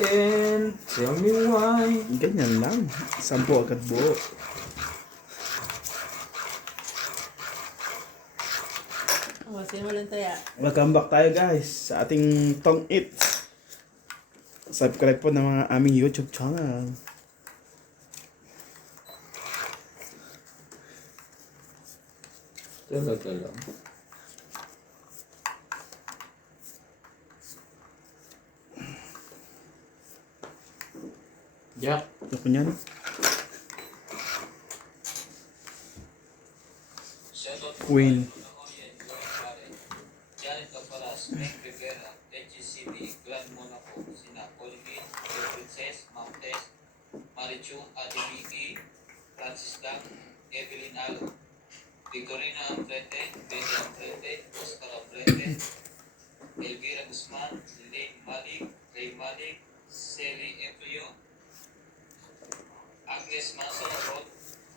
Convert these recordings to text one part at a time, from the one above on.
And tell me why. Ganyan lang. 10 agad buo. Simulan tayo. Welcome back tayo guys sa ating Tong Eats. Subscribe po ng mga aming YouTube channel. Talaga lang. Jack. Ito niyan. Queen. Marichu Adibiki, Francis Dang, Evelyn Alo, Victorina Amprete, Betty Amprete, Oscar Amprete, Elvira Guzman, Lynn Malik, Ray Malik, Sally Emplio, Agnes Maso,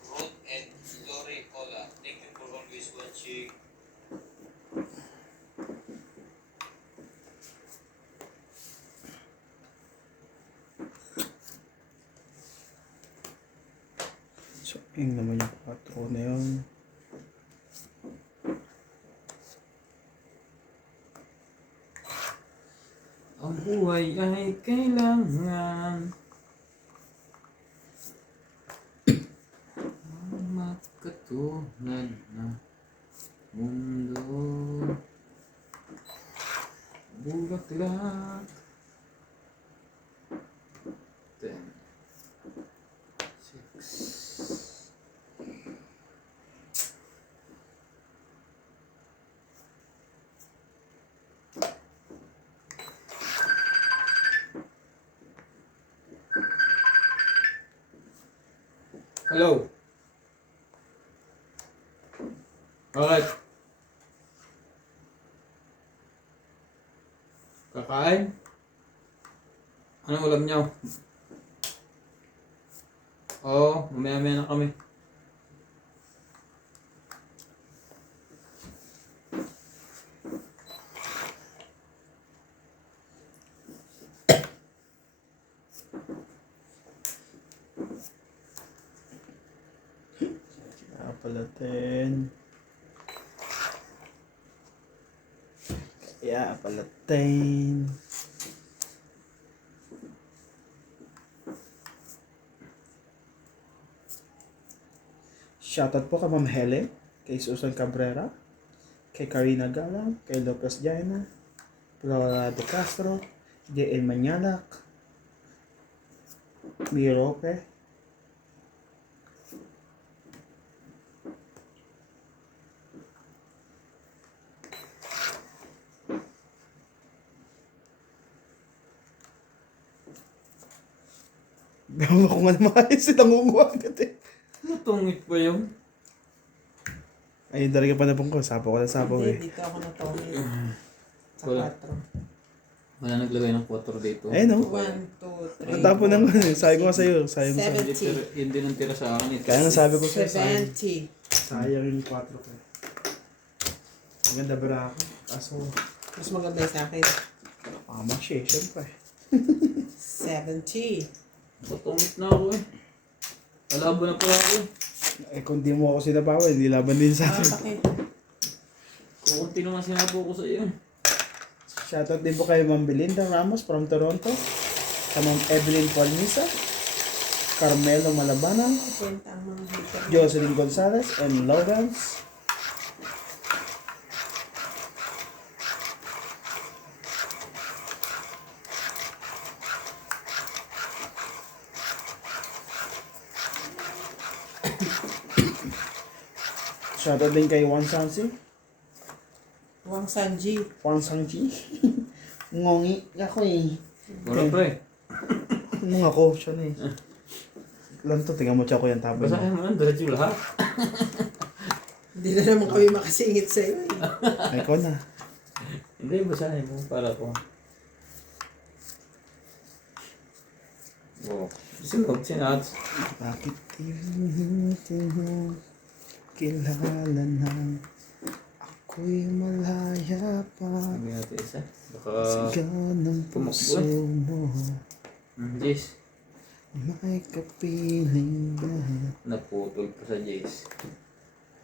Ruth and Lori Ola. Thank you for always watching. So, yung naman yung 4 na yun. Ang buhay ay kailangan ang magkatulad na mundo. Bulaklak. 10, 6. Hello. Alright. Kakain? Anong ulam niyo? Oo, mamaya-maya na kami. Apalatin. Kaya apalatin. Shoutout po kay Ma'am Helen, kay Susan Cabrera, kay Karina Galang, kay Lopez Jaina, Flora De Castro, J.N. Manyalak, Mirope, Gawin ko nga naman si nangunguha agad eh. Matungit pa yun. Ay, dali ka pa na pong ko. Sapo ko na sapo eh. Hindi, dito ako natawid. Sa Wala. 4. Wala naglagay ng 4 dito. Ayun no. 1, 2, 3. Ang tapo na nga eh. Sabi ko nga sa'yo. Sayang sa... 70. Hindi nang tira sa akin. Kaya nga sabi ko sa'yo. Sayang, 70. sayang yung 4 ko. Ang ganda ba ako? Kaso, Mas maganda yung sa akin. mash eh. Siyempre. 70. Matungit na ako eh. Malabo na pala ako eh. Eh kung di mo ako sinabawa, hindi laban din sa akin. Bakit? Kukunti naman sinapo ko sa iyo. Shoutout din po kay Ma'am Belinda Ramos from Toronto. Kay Ma'am Evelyn Palmisa. Carmelo Malabanan. Kwenta ang mga hater. Jocelyn Gonzalez and Lawrence. Shoutout din kay Juan Sansi. Wang Sanji. Juan Sanji. Ngongi ako eh. Wala pre. Nung ako, siya na eh. Lang to, tingnan mo siya ko yan tapos. Basahin mo lang, diretso lahat. Hindi na naman kami makasingit sa iyo eh. Ay ko na. Hindi, basahin mo para ko. Oh, sinod, sinod. Bakit hindi mo kilala na ako? Ako'y malaya pa. Sabi natin isa. Baka... Sigaw ng puso mo. Jace. May kapiling ba? Naputol pa sa Jace.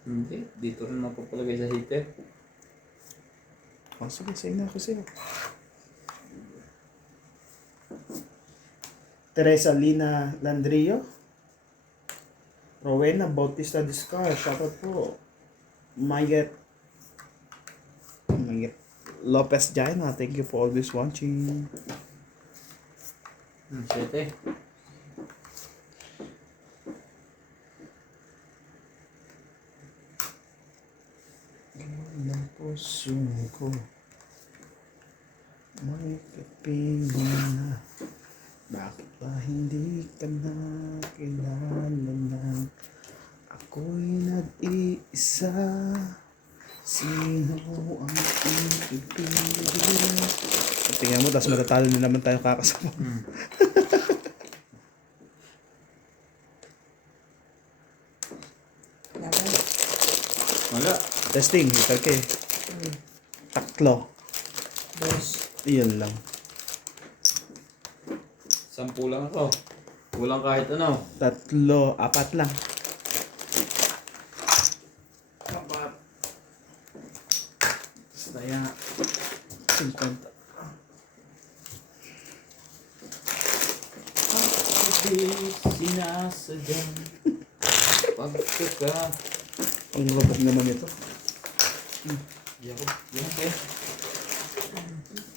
Hindi. Dito rin mapapalagay sa heater. Oh, sige, say na ako sa'yo. Teresa Lina Landrillo. Rowena Bautista Discar. Shoutout po. Mayet Lopez Jaina. Thank you for always watching. 7. Ng puso ko may kapiling na. Bakit ba hindi ka na kilala na ako'y nag-iisa? Sino ang ipipili? Tingnan mo, tapos matatalo na naman tayo kakasama. Laban. Wala. Testing, okay. Tatlo. Dos. Iyan lang. 10 lang ako. Kulang kahit ano. Tatlo, apat lang. Apat. Kaya, 50. Hindi sinasadyang pagkaka. Ang robot naman ito. Yan ko. Yan ko.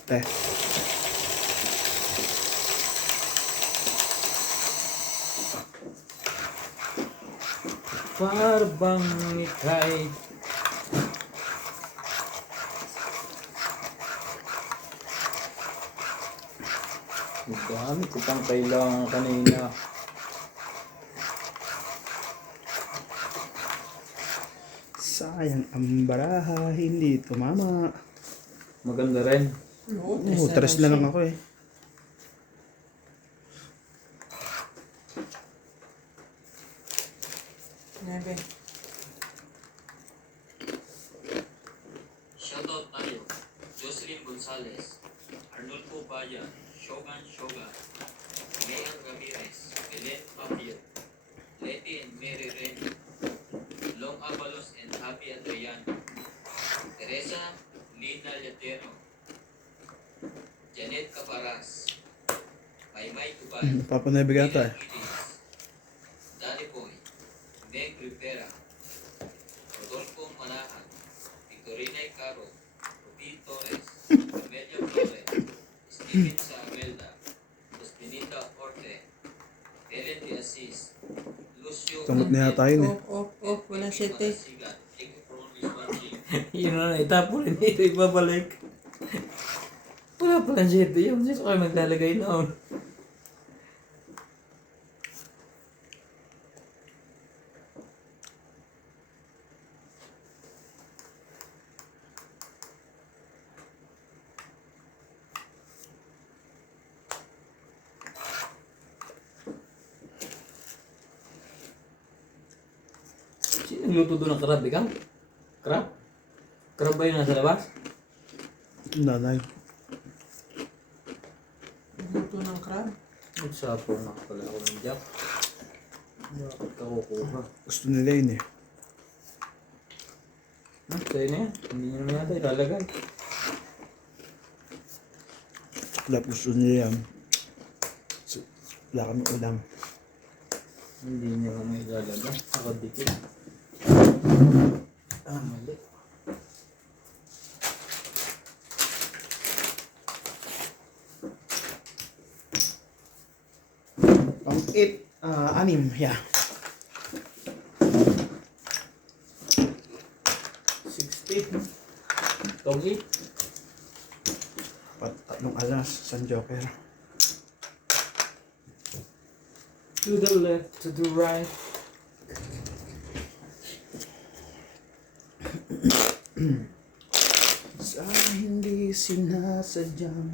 Te. Parbang ikay. Ang dami ko pang kailangan kanina. Sayang ang baraha, hindi tumama. Maganda rin. Oo, Oo, tres na lang ako eh. Nebe. Shoutout tayo. Jocelyn Gonzalez, Arnulfo Bayan, Shogun, Mayor Ramirez, Belen Papio, Letty and Mary Ren, Long Avalos and Happy Adriano, Teresa Lina Yatero, Janet Caparas, Maymay Tubay, Papanabig ata eh. Danny Boy, Meg Rivera, Rodolfo Manahan, Victorina Icaro, Rudy Torres, Amelia Flores, Steven Saamelda, Espinita Orte, Ellen de Assis, Lucio Kamot na yata yun eh. Off. Wala siyete. Manasigan. Thank you for always watching. Yun na, itapon rin ito, ibabalik. Wala pala 7 yun. Sino kayo maglalagay noon? Sino nagluto doon ng crab, ikaw? Crab? Crab ba yun nasa labas? Nanay. Luto ng crab. Nagsapo na pala ako ng jack. Bakit ka kukuha? Gusto nila yun eh. Sa'yo na yan. Hindi nyo naman yata ilalagay. Wala gusto nila yan. Wala kami ulam. Hindi nyo naman ilalagay. Nakadikit. Mali. Pang 6, yeah. 60. Togi. Tatlong alas, San Joker. To the left, to the right. Sa hindi sinasadyang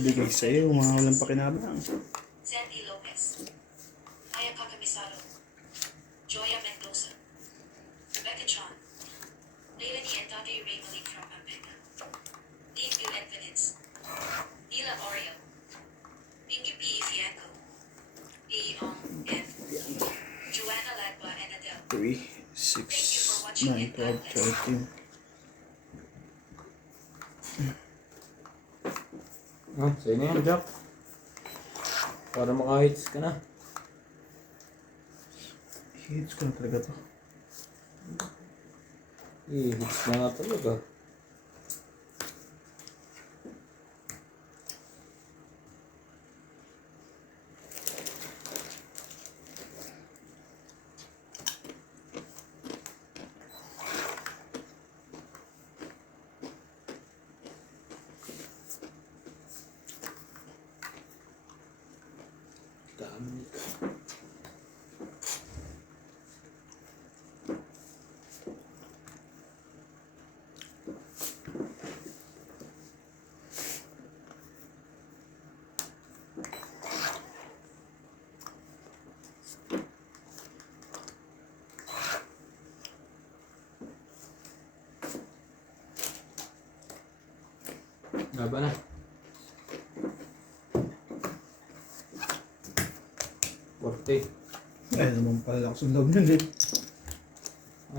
Bigay sa'yo, mga walang pakinabang. Sandy Lopez, Aya Camisaro, Joya Mendoza, Rebecca Chan, Leilani and Tate Ray Malik from Pampanga, Dave Gulen Vinitz, Nila Oreo, Pinky P. Fianco, B. and Joanna Lagba and Adele. 3, 6, 9, 12, 13. Sa'yo na yan, Jack. Para maka-hits ka na. Hits ko na talaga to. Hits na nga talaga. Dami. Laban na. 40. Ay, naman pala lakas ang loob nun eh.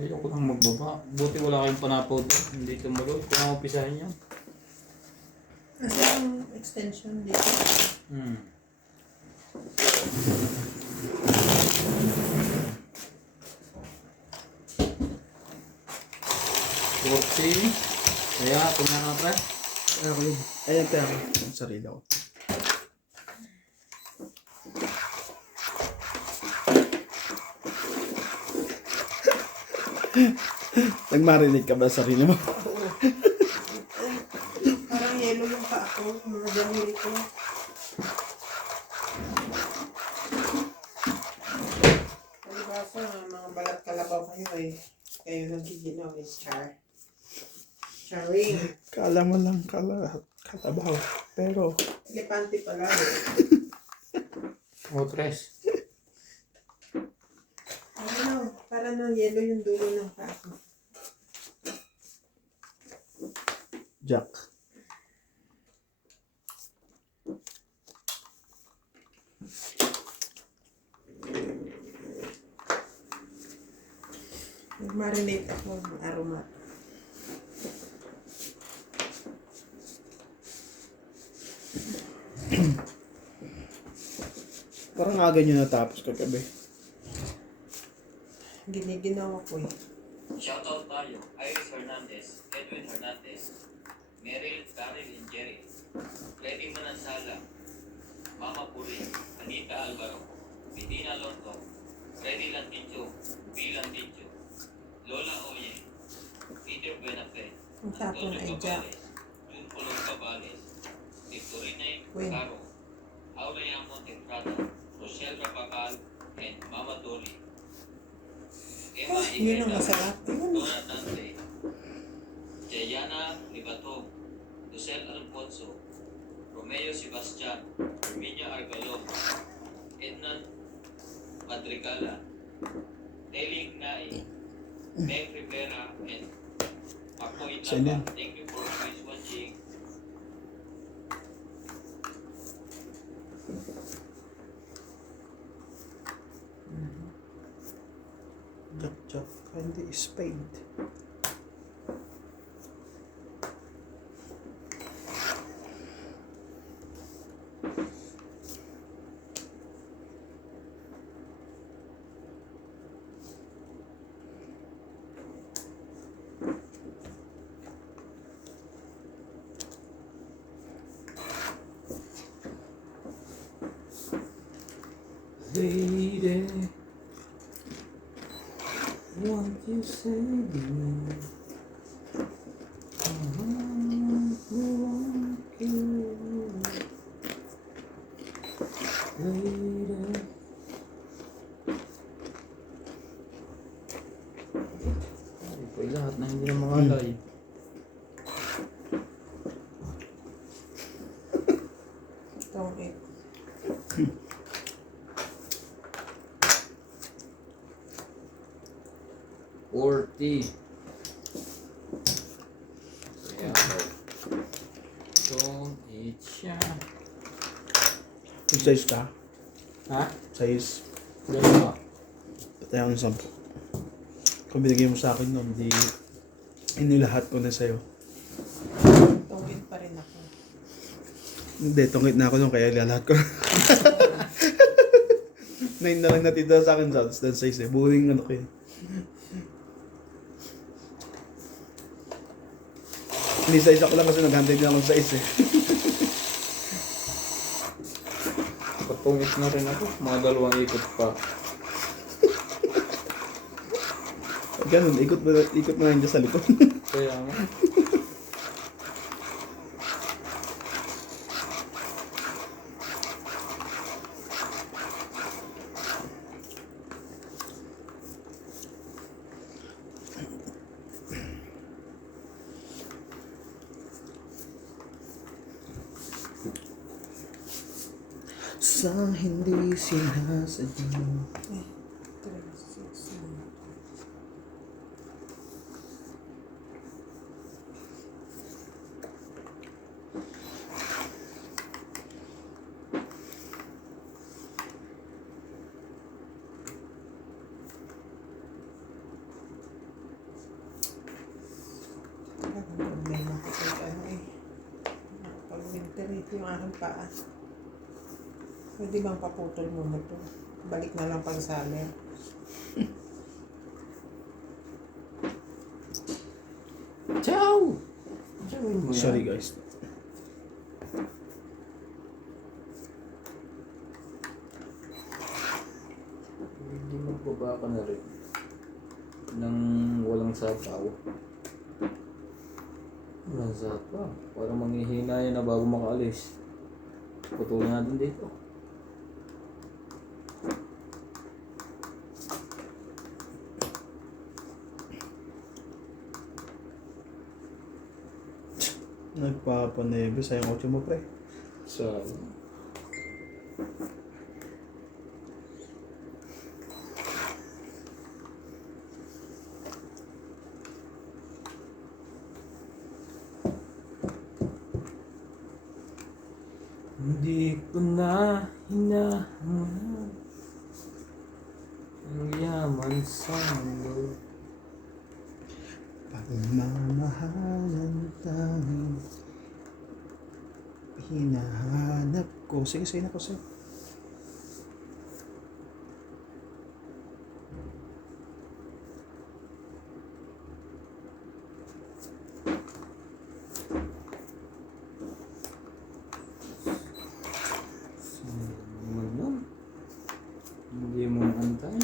Ayoko lang magbaba. Buti wala kayong panapaw doon. Hindi tumuloy. Kung ako pisahin yan. Kasi yung extension dito. Kaya, tumana na pre. Ako yun. Ayan tayo ang sarili ko. Nagmarinig ka ba sa sarili mo? Parang yellow yung pa ako. Mga ganili ko. Palibasa, mga balat kalabaw kayo eh. Kayo nagiginaw eh. Charing. Kala mo lang kalabaw. Pero, Elepante pala eh. O, tres. Ano, parang nang yellow yung dulo ng pa ako. Jack. Nag-marinate ako ng aroma. Parang aga nyo natapos kagabi. Giniginaw ako eh. Shoutout tayo, Iris Hernandez, Edwin Hernandez, Meryl, Daryl, and Jerry, Freddy Manansala, Mama Puri, Anita Alvaro, Medina Lonto, Freddy Lanticho, B. Lanticho, Lola Oye, Peter Benafe, Ang tapo na Antonio ay Jack. Cabales, Jun Colón Cabales, Victorina Win. Caro, Aureamo Temprano, Rochelle Rapacal, and Mama Dolly. Emma Yun ang Igueda, masarap. Yun. Donna Dante, Jayana Libato, Lucel Alfonso, Romeo Sebastian, Herminia Argalon, Ednan Madrigala, Teling Nai, Meg Rivera, and Makoy Saan yan? Tapa. Thank you for always watching. Jack, hindi spade. Lady, won't you save me? Lady. Ay, po lahat na hindi na mga alay. Don't eat siya. Yung size ka? Ha? Size. Dalawa. Patay ako ng 10. Kung binigay mo sa akin noon, di inilahat ko na sa'yo. Tungin pa rin ako. Hindi, tungit na ako nung kaya ilalahat ko. 9 na lang natitira sa akin sa size eh. Buring ano ko yun. Hindi size ako lang kasi nag-100 na akong size eh. Patungit na rin ako. Mga 2 ikot pa. Ganun, ikot mo na dyan sa likod. Kaya nga. Sa hindi sinasadya. 3, 6, 9. Problema ko kay ano eh. Pag winter yung aking paa. Pwede bang paputol muna to? Balik na lang pag summer. Ciao! Ciao mo yan. Sorry guys. Hindi magbaba ka na rin. Nang walang sapaw. Walang sapaw. Para manghihina yan na bago makaalis. Putulin natin dito. Nagpapanebe, sayang 8 mo pre. So, hindi ko na hinahanap ang yaman sa mundo. Pagmamahalan tanging hinahanap ko. Sige, sige na ko sa'yo. Ano yun? Hindi mo antay.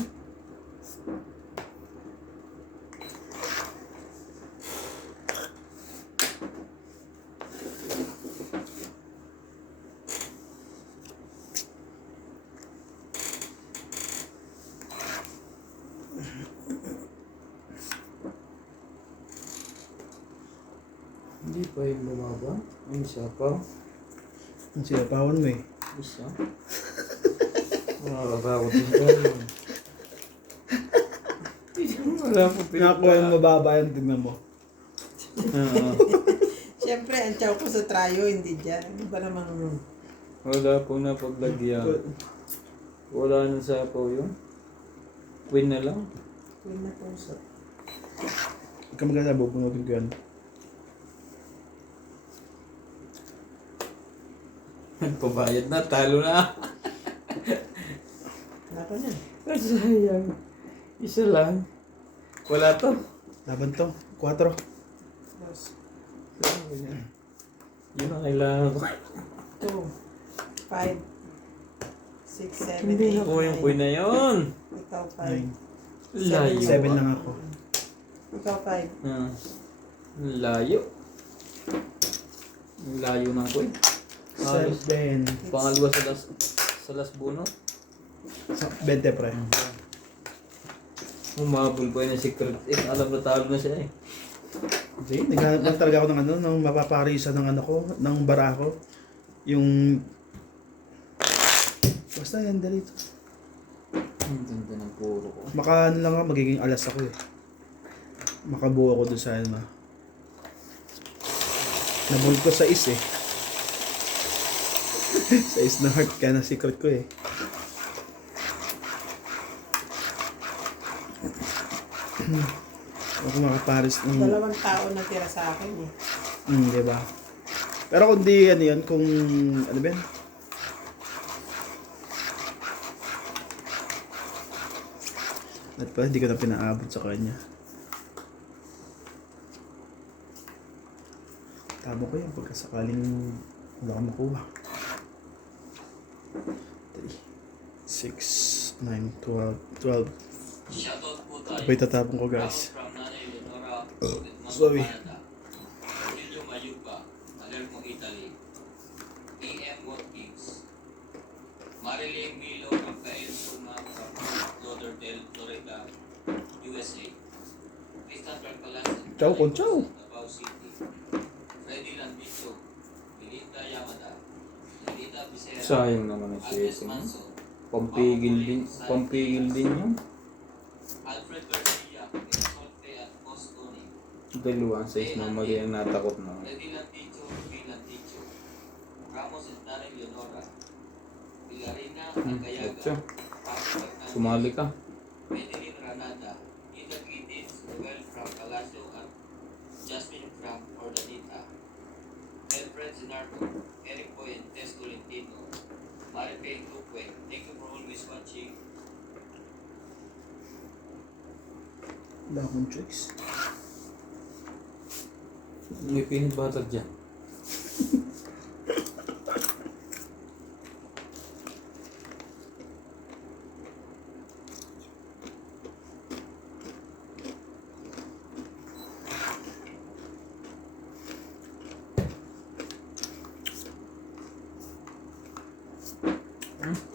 Hindi pa yung bumaba. Ay, isa pa. Ang sinapawan mo eh. Isa. Nakakatakot din tayo. Wala po Nakakuha yung mababa yung tignan mo. Siyempre, ang chow ko sa trayo, hindi dyan. Ano ba namang... Wala po na paglagyan. Wala nang sapaw yun. Queen na lang. Queen na puso. Huwag ka magkasa, bubunutin ko yan. Nagpabayad na, talo na. Nako na. Sayang. Isa lang. Wala to. Laban to. 4. Dos. Yun ang kailangan ko. 2, 5, 6, 7, 8, Hindi na ko yung queen na yun. Ikaw 5. 9. Layo. 7 lang ako. Ikaw 5. Ah, layo. Layo ng queen. 7. Pangalawa sa las buno. 20 pre. Umabol pa yun ng secret. Alam na talo na siya eh. Hindi, naghanap lang talaga ako ng ano, ng mapaparisan ng ano ko, ng bara ko. Yung... Basta yan, dito. Ang ganda ng puro ko. Maka ano lang ako, magiging alas ako eh. Makabuo ako dun sa ano. Nabul ko sa is eh. Size na heart ka na secret ko eh. Ako makapares ng... 2 tao na tira sa akin eh. Diba? Pero kung di, ano yan, kung... Ano ba yan? At pa, hindi ko na pinaabot sa kanya. Tabo ko yan pagka sakaling wala akong makuha. 3, 6, 9, 12. Shoutout po tayo. Abay, tatapon ko guys. From Nanay Leonora, Sorry. Emilio Mayuba, Palermo, Italy. E.M. Watkins. Marilyn Milo, Rafael Suma from Lauderdale, Florida, USA. Tristan Percalas, Ciao, con ciao. Davao City. Freddy Lambicho, Melinda Yamada, Lolita Vicera, Sayang naman ang Agnes shipping. Manso, Pampigil din yun. Alfred Garcia, Irasolte at Mosconi. Dalawa ang size na mali ang natakot na. Freddy Lanticho, V. Lanticho, Ramos and Darren Leonora, Pilarina Agayaga, Otso, Paco Fernandez, sumali ka. Madeline Ranada, Ida Giddins, Noel from Palacio at Jasmine from Ordanita, Elfred Zinardo, Eric Boy and Tess Tolentino, Maripay Luque. Thank you for always watching. Wala akong tricks. May peanut butter dyan.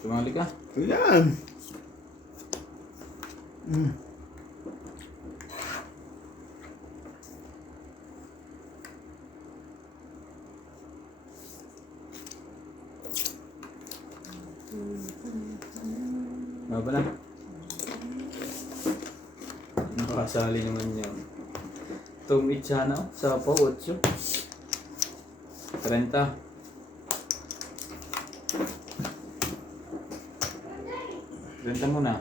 Sumali ka. Ayan. Ano ba na? Nakasali naman yun. Tumit siya na. Sa po, 8. 30. Renta mo na.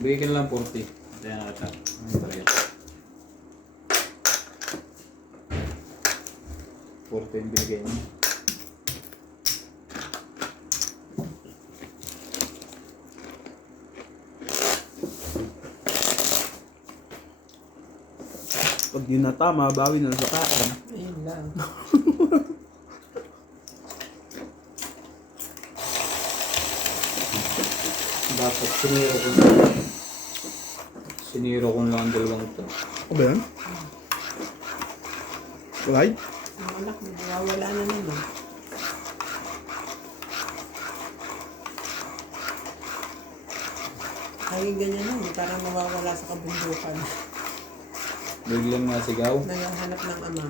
Bigyan ka lang 40. Kaya nakita. Ano ba yan? 40 yung bigay niya. Pag di na tama, bawi na sa kain. Ayun lang. Dapat siniro ko lang ang dalawang ito. Ano ba yan? Right? Ang anak mo, nawawala na naman. Laging ganyan na, parang nawawala sa kabundukan. Biglang nasigaw. Naghahanap ng ama.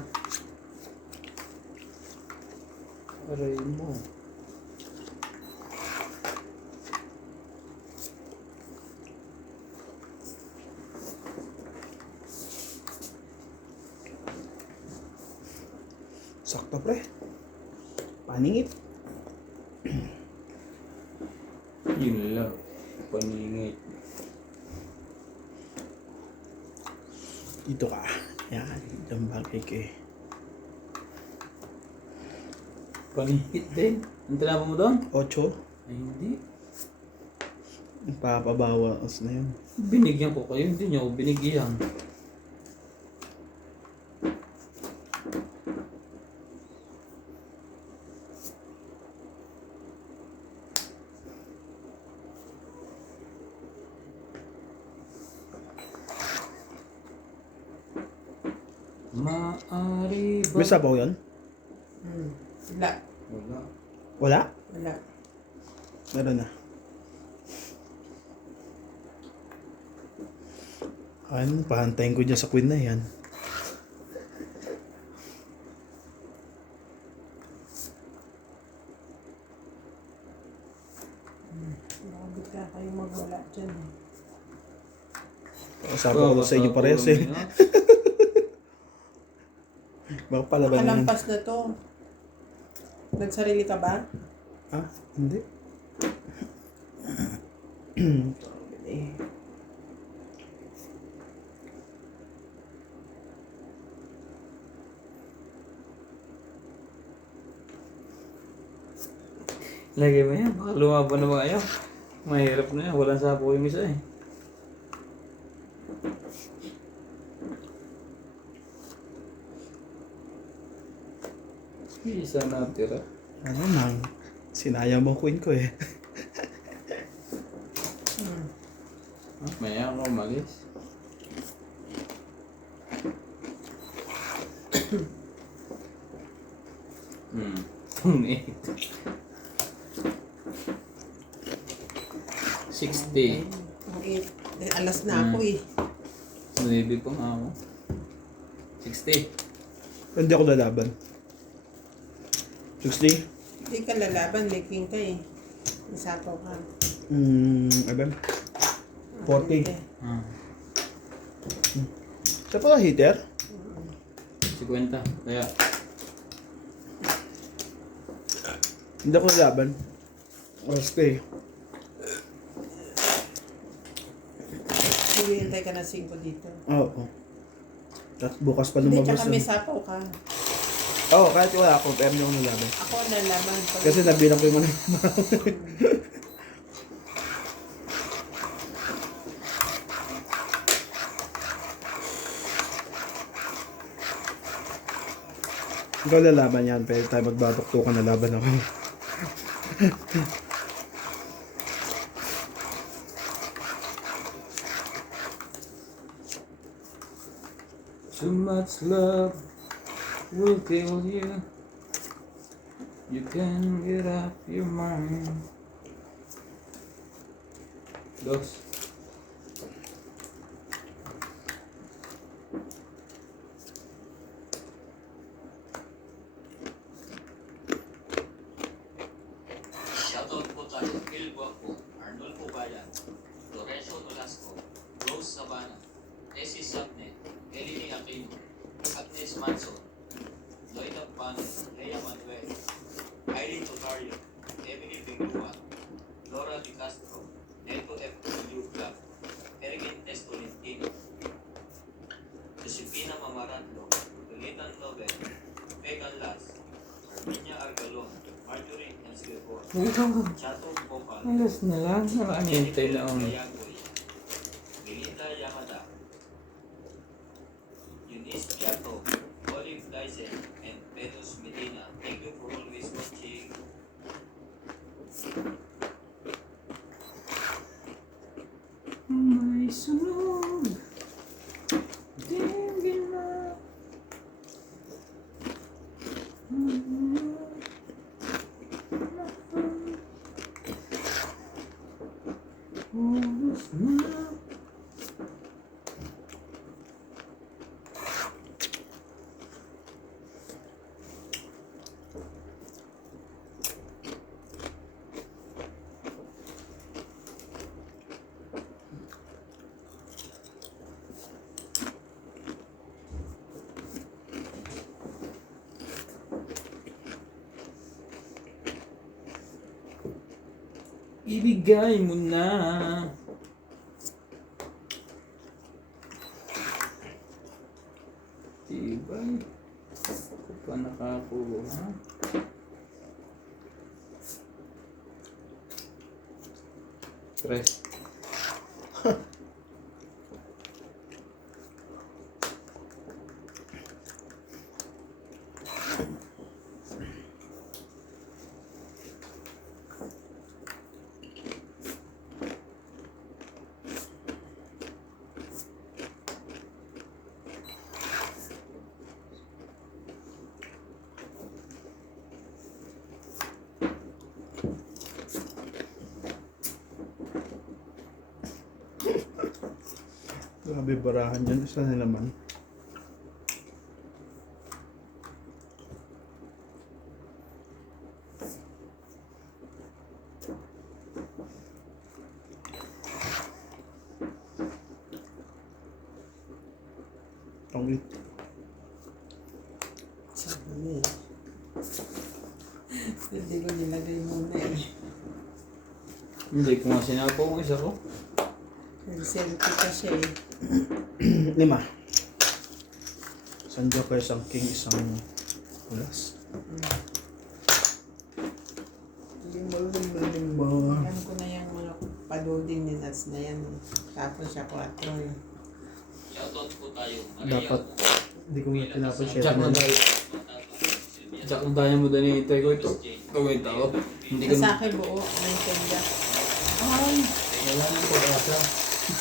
Aray mo. Sakto pre. Paningit. Yun lang. Paningit. Dito ka. Yan. Diyan bagay ka eh. Paningit din. Ang tinapa mo doon? 8. Ay hindi. Papabawas na yun. Binigyan ko kayo. Hindi niyo ako binigyan. Maari ba? May sabaw yun? Wala. Wala. Wala? Wala. Meron na. Ano, pahantayin ko dyan sa queen na yan. Bakit ka kayong magwala dyan eh. Sabi ko sa inyo parehas eh. Baka palaban na yan. Kalampas na to. Nagsarili ka ba? Ah, hindi. Eh, Lagay mo yan. Baka lumaban na mga ayaw. Mahirap na yan. Walang sapo yung isa eh. Isa na tira. Ano nang, sinayang mo queen ko eh. Maya ako umalis. Tungit. 60. alas na ako eh. Maybe pa nga ako. 60. Hindi ako lalaban. 60? Hindi ka lalaban, may king ka eh. Isapaw ka. Alam. 40. Ah, Siya pala hitter? 50. Kaya, Hindi ako lalaban. Okay. Hihintay ka na 5 dito. Oo. Tapos bukas pa Hindi, lumabas. tsaka may sapaw ka. Oo, kahit wala ako, pero hindi ako nalaban. Ako ang lalaban. Kasi nabilang ko yung ano. Ikaw lalaban yan, pwede tayo magbatuktukan na laban ako. too much love will kill you. You can get off your mind. Dos. Shoutout po tayo, Phil Guapo, Arnold Pubayan, Lorenzo Nolasco, Rose Sabana, Tessie Sapnet, Eleni Aquino, Agnes Manson, Lloyd Pano, Lea Manuel, Irene Totario, Emily Pinguan, Laura Di Castro, Neto F. Club, Eric S. Tolentino, Josepina Mamaratlo, Tulitan Nobel, Megan Las, Arminia Argalon, Marjorie M. Silvor, Chato Bopal, Alas na lang. Nakaanintay na ako. Dayagoy, Belinda Yamada, Eunice Piato, Olive Dyson, and Venus Medina. Thank you for always watching. May sunog. Tingin na. Oras na. Ibigay mo na. Tibay. Ako pa nakakuha. Tres. Grabe barahan dyan. Isa na naman. Tongit. Sabi niya eh. Hindi ko nilagay muna eh. Hindi ko nga sinapo ang isa ko. Selfie ka siya eh. 5. Isang joker, isang king, isang ulas. Alam ko na yung mga padoding ni Nats na yan eh. Tapos siya 4 eh. Shoutout po tayo. Dapat, hindi ko nga tinapos siya. Jack na tayo. Jack na tayo mo doon ni Itoy ko ito. Gawin tao. Hindi ko Sa akin buo, may tenda. Ay! Wala nang pag-asa.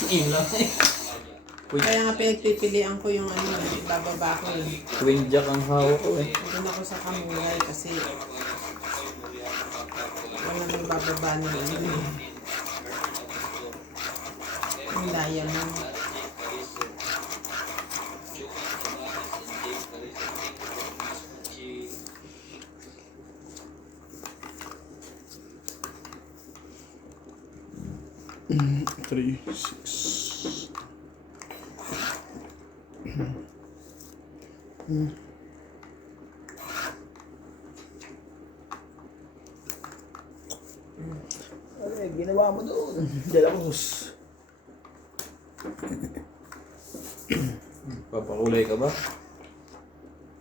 Yun lang eh. Kaya nga pinagpipilian ko yung ano, bababa ko eh. Queen Jack ang hawak ko eh. Doon ako sa kamuray kasi wala nang bababa ng ano eh. Yung diamond. Three, 6. Ay, ginawa mo doon. Jalapos. Papakulay ka ba?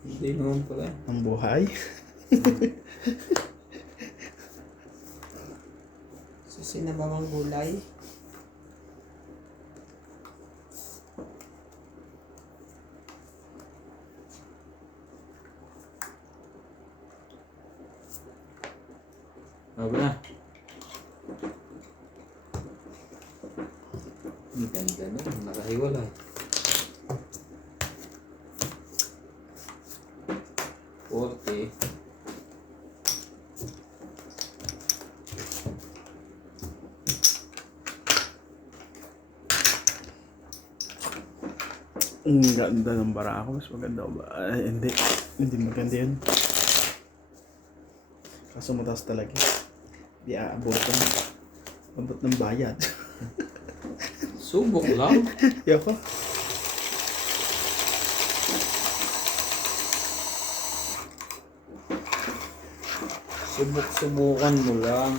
Hindi naman pala. Ang buhay. Sa sinabawang gulay. Ano ba na? Ang ganda nun. Nakahiwalay. 40. Ang ganda ng barako. Mas maganda ba? Ay, hindi. Hindi maganda yun. Kaso mataas talaga. Di aabotan. Abot ng bayad. Subok lang. Yoko. Subok-subukan mo lang.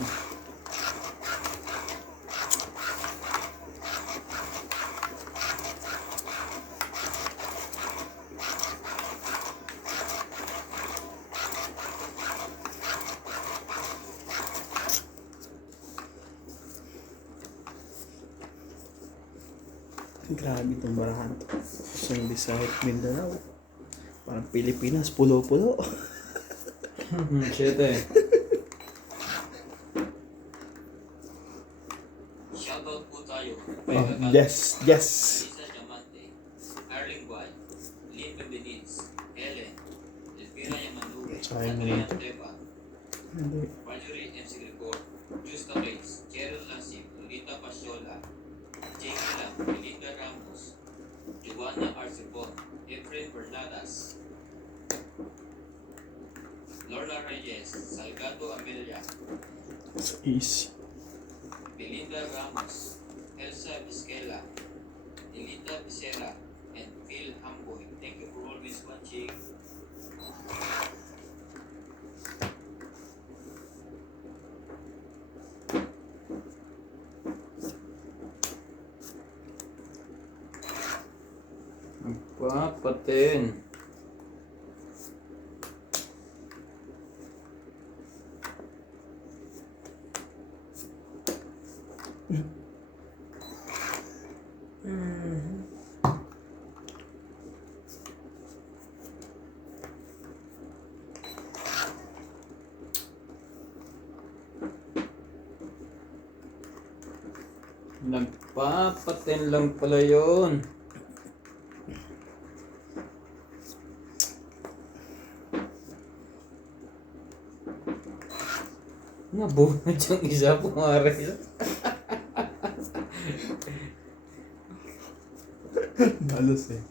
Grabe itong barahan. Sa Visayas, Mindanao. Parang Pilipinas, pulo-pulo. 7. Shoutout po tayo. Oh, yes, yes. Lisa Diamante, Arling Guay, Lynn Benitez, Helen, Elvira Yamanugue, Sayang Adrian naman. Teva, Hindi. Marjorie MC Gregor, Justa Reyes, Cheryl Lasip, Lolita Pasiola, Jamie Lam, Belinda Ramos, Joanna Arcibon, Efren Bernadas, Lorna Reyes, Salgado Amelia, Sa easy. Belinda Ramos, Elsa Vizquela, Elita Becerra, and Phil Hamboy. Thank you for always watching. Papatin. Nagpapatin lang pala yun. Nabunod yung isa, pumaray lang. Malos eh.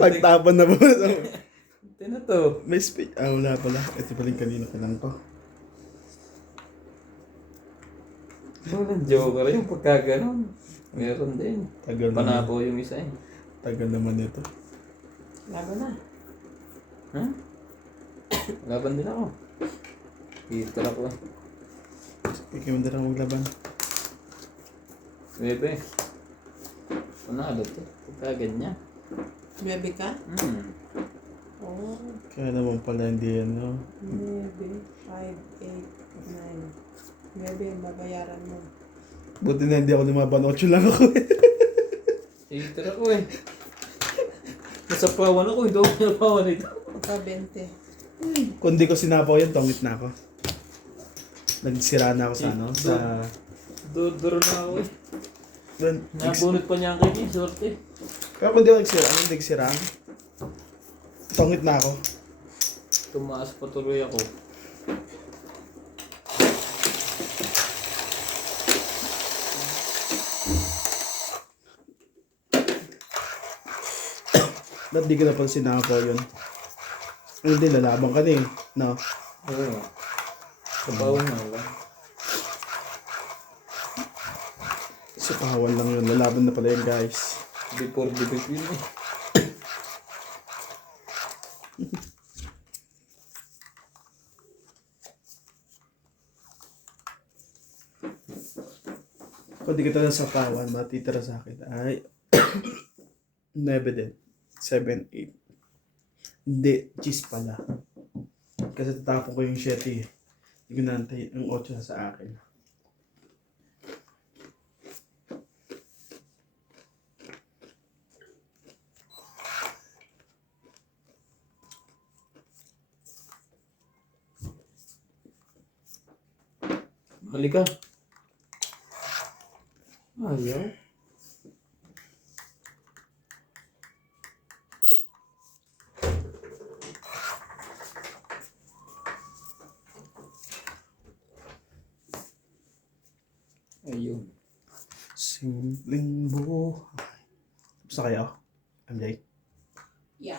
Pagtapan na ba? Ito na to. May speech. Ah, wala pala. Ito pala yung kanina ka lang to. Walang joker yung pagkaganon. Meron din. Tagal naman. Panabo yung isa eh. Tagal naman ito. Laban na. Ha? Laban din ako. Hitter ako eh. Ikaw din ako maglaban. Bebe. Panalo to. Pagka ganyan. Bebe ka? Oo. Kaya naman pala hindi yan, no? 9, 5, 8, 9. Bebe, babayaran mo. Buti na hindi ako lumaban. 8 lang ako eh. Hitter ako eh. Nasa pawan ako. Hindi ako napawan ito. Pagka 20. Kung di ko sinapaw yan, tongit na ako. Nagsira na ako sa ano, sa... Duro na ako eh. Doon. Nabunot pa niya ang kanya. Sorte. Kaya kung di ako nagsira, tongit na ako. Tumaas pa tuloy ako. Ba't di ko na pala sinapaw yun? Hindi, lalaban ka na eh. No? Oo. Kapawan na lang. Sa kahawan lang yun. Lalaban na pala yun, guys. Before debate yun eh. Kung di kita na sa kahawan, matitira sa akin ay 9 din. 7, 8. Hindi, cheese pala. Kasi tatapon ko yung 7 eh. Hindi ko naantay ang 8 na sa akin. Halika. Ayaw. Ayun. Simpleng buhay. Basta kayo? MJ? Yeah.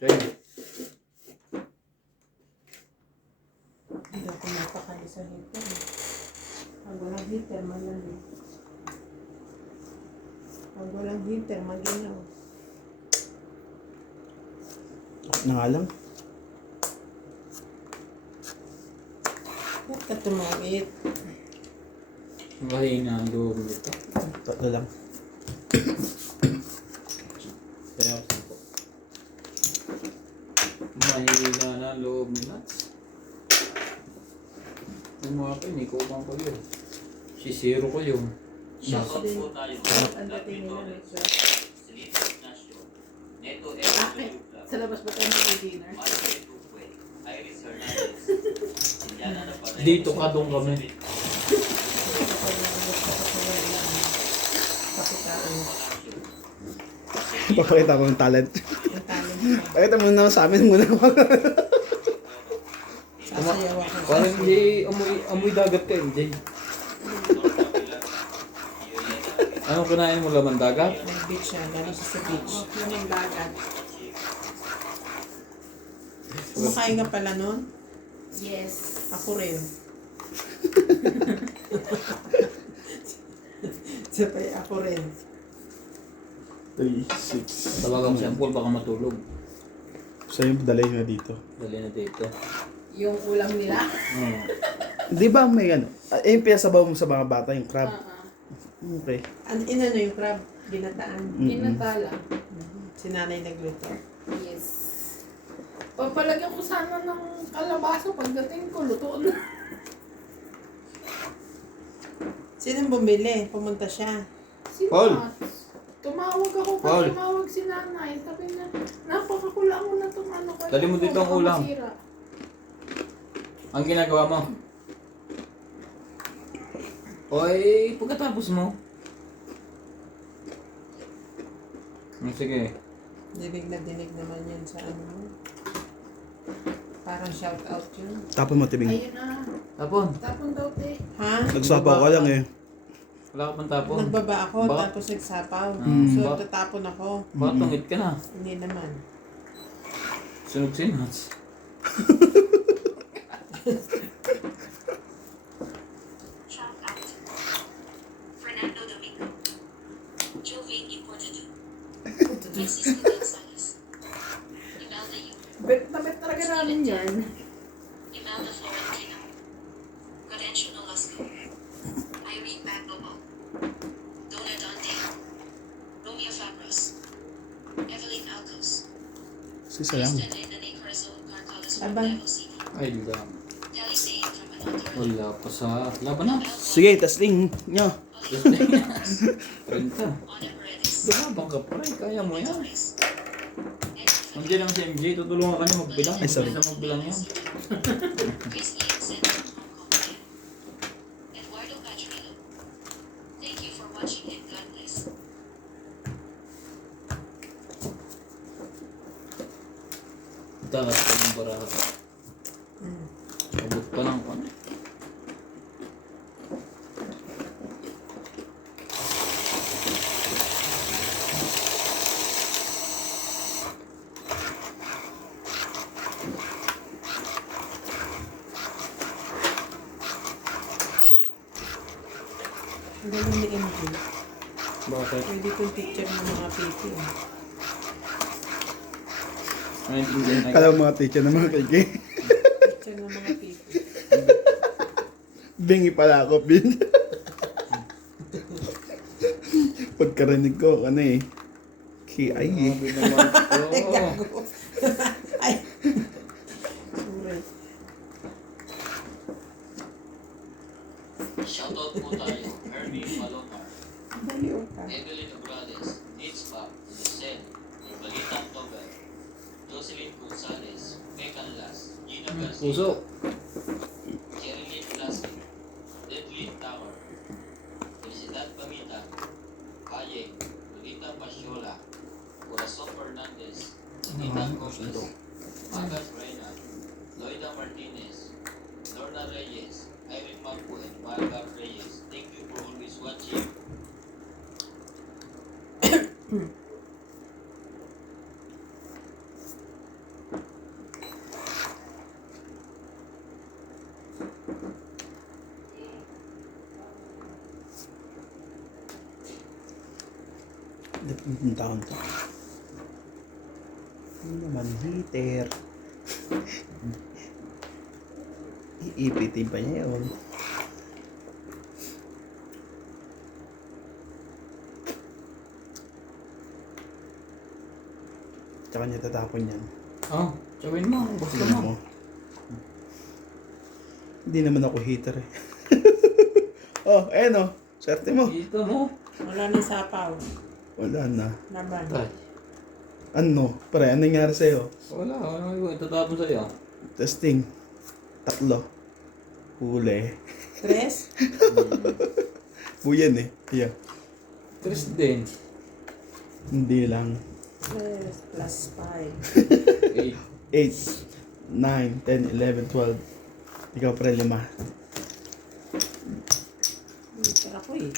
Ready. Hindi ako mapakali sa heater. Pag walang heater, malalim. Pag walang heater, maginaw. Na nga lang. Ba't ka tumawit? Mahina ang loob nito. Tatlo lang. Kaya ako po. Mahina na ang loob ni Nats. Yung mga pa, hindi ko upang ko yun. Si Zero ko yun. Shoutout po tayo. Ang dating nila next week. Silito Ignacio, Neto Evangelio Club, Sa labas ba tayo mag-dinner? Marque Tuque, Iris Hernandez, Indiana na Parejo. Dito ka doon kami. Kapitaan. Papakita ko ng talent. Yung talent. Pakita mo na sa amin muna. Sasayaw ako. Parang hindi amoy dagat ka, MJ. Ano kinain mo, laman dagat? May beach siya. Galing siya sa beach. Yung dagat. Kumakain ka pala nun? Yes. Ako rin. Sabay ako rin. 3, 6. Tawagan ko si Ampul, baka matulog. Sa'yo, dalay na dito. Dali na dito. Yung ulam nila. Di ba may ano? Yung pinasabaw mo sa mga bata, yung crab. Okay. Inano yung crab? Ginataan. Ginatala. Si nanay nagluto. Yes. Papalagyan ko sana ng kalabasa pagdating ko, luto na. Sinong bumili? Pumunta siya. Si Paul. Nats. Tumawag ako Paul. pag tumawag si nanay. Sabi na, napakakulang mo na itong ano ko. Dali mo dito ang baka ulam. masira. Ang ginagawa mo? Oy, pagkatapos mo. Sige. Dinig na dinig naman yan sa ano. Parang shout out yun. Tapon mo, Tibing. Ayun na. Tapon. Tapon daw, te. Ha? Nagsapaw ka lang eh. Wala ka pang tapon. Nagbaba ako Ba- tapos nagsapaw. Mm. So Ba- tatapon ako. Baka tungit ka na. Hindi naman. Sunog si Nats. Shout out. Fernando Domingo. Jovain Importado. Francisco Gonzalez. Imelda Yu. Bet na bet talaga namin yan. Imelda Florentino. Gadencio Nolasco. Irene Bagbobo. Donna Dante. Romeo Fabros. Evelyn Alcos. Si Sayang. Kristen Renee Corazon Carcalas from Abang. Davao City. Ay, lang. Kelly Zane from Another. Wala pa sa laban na. Sige, testing nyo. 30. Ana Paredes. Gumabang ka pa rin. Kaya mo yan. Torres. Nandiyan lang si MJ. Tutulungan ka niya magbilang. Ay, sorry. Isa magbilang yan. Chris Ian sent from Hong Kong. Eduardo Patrino. Thank you for watching and God bless. Takas pa ng barata. Abot pa lang ko. Ang galing ni MJ. Bakit? Pwede itong teacher ng mga pipi. Naintindihan na Kala mo mga teacher ng mga kay Teacher ng mga pipi. Bingi pala ako, Bin. Pagkarinig ko, ano eh. Ay eh. Grabe naman to. Ay! Sorry. Shoutout po tayo, Hermie Malomar, Baliw ka. Evelyn Obrades, Nitz Pap, Lucen, Normalitang Tobel, Jocelyn Gonzalez, Mekan Las, Gina Garcia, Puso. Jerilyn Velasquez, Deadly Tower, Felicidad Pamita, Hayek, Lolita Pasyola, Corazon Fernandez, Anita Gomez, Magas Reyna, Loida Martinez, Lorna Reyes, Irene Magpo, and Marga Reyes. Thank you for always watching. Yung taon to. Hindi naman heater. Iipitin pa niya yun. Tsaka niya tatapon yan. Oh, gawin mo. Gusto Tingnan mo. mo. Hindi naman ako heater eh. Oh, ayan oh. Swerte mo. Dito mo. Wala nang sapaw. Wala na. Laban. Tay. Ano? Pre, anong nangyari sa'yo? Wala. Ano yung tatapon sa'yo? Testing. 3. Huli. Tres? Buyan eh. Yeah. Tres din. Hindi lang. Tres plus 8. 5. 8, 9, 10, 11, 12. Ikaw pre, 5. Pero ako eh.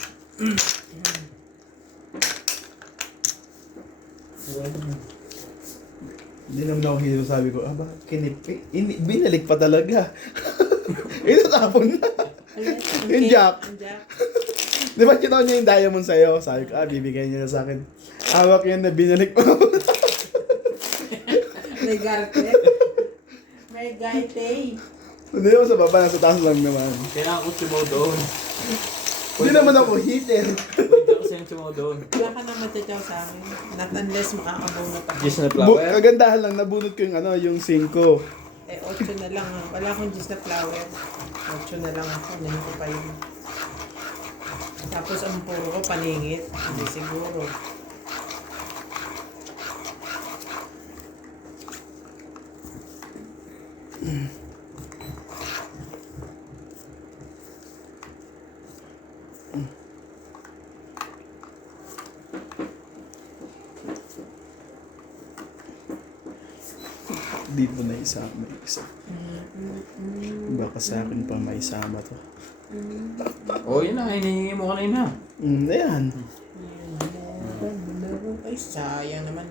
Hindi naman ako hero, sabi ko, aba, binalik pa talaga. Itatapon na. Yung jack. Ang jack. Di ba kinaw niya yung diamond sa'yo? Sabi ko, bibigay niya na sa akin. Hawak yun na binalik pa. May garte. May garte. Hindi naman sa baba, nasa taas lang naman. Kaya ako si Mo doon. Hindi naman ako hitter. Pwede ako sa'yo si Mo doon. Wala ka nang matataw sa akin. Not unless makakabaw na pa. Gis na flower. Kagandahan lang, nabunot ko yung yung 5. Eh, 8 na lang. Wala akong just na flower. 8 na lang ako. Nahin ko pa yun. Tapos ang puro ko paningit. Hindi siguro. Dito na isa, may isa. Baka sa akin pa may isama to. Oh, yun na. Hinihingi mo kanina. Ayan. Ay, sayang naman.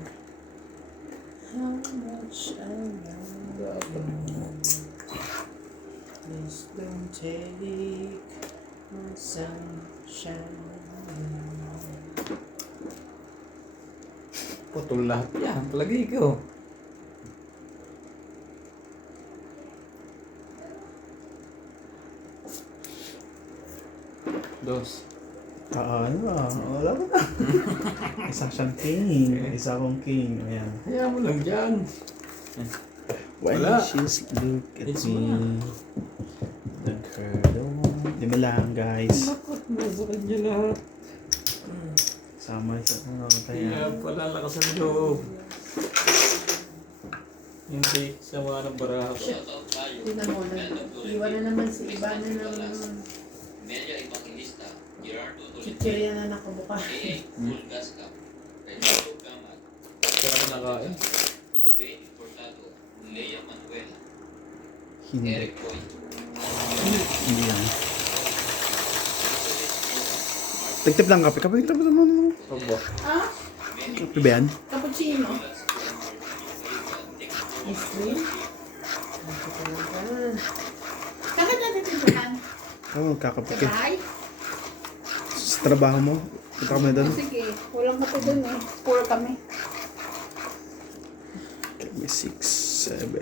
how much I love you. Please don't take my sunshine. Putol lahat yan. Palagi ko. Dos. Wala ko na. Isa siyang king. Isa akong king. Ayan. Hayaan mo lang dyan. When Wala. she's look at It's me. wala. The girl. Di ba lang guys? Bakit nasa kanya lahat? Sama sa Kaya pala lakas ang loob. Hindi sa mga nabaraha ko. Shoutout tayo. Tingnan mo na. Iwan na naman si Ivana ng Media Evangelista, Gerardo Tolentino, chichirya na nakabuka. AA Full Gas Cup, Renato Gamat, Kaya ka nakain. Jubain Portado, Lea Manuel, Hindi. Eric Boy, Hindi yan. Tagtip lang kape. Kape naman. Aba. Ah? Kape ba yan? Cappuccino. Ice cream? Bakit natin tintuhan? Oo, kakape ka. Sabay? Sa trabaho mo? Punta kami doon. Sige, walang kape dun eh. Poor kami. Kami 6, 7.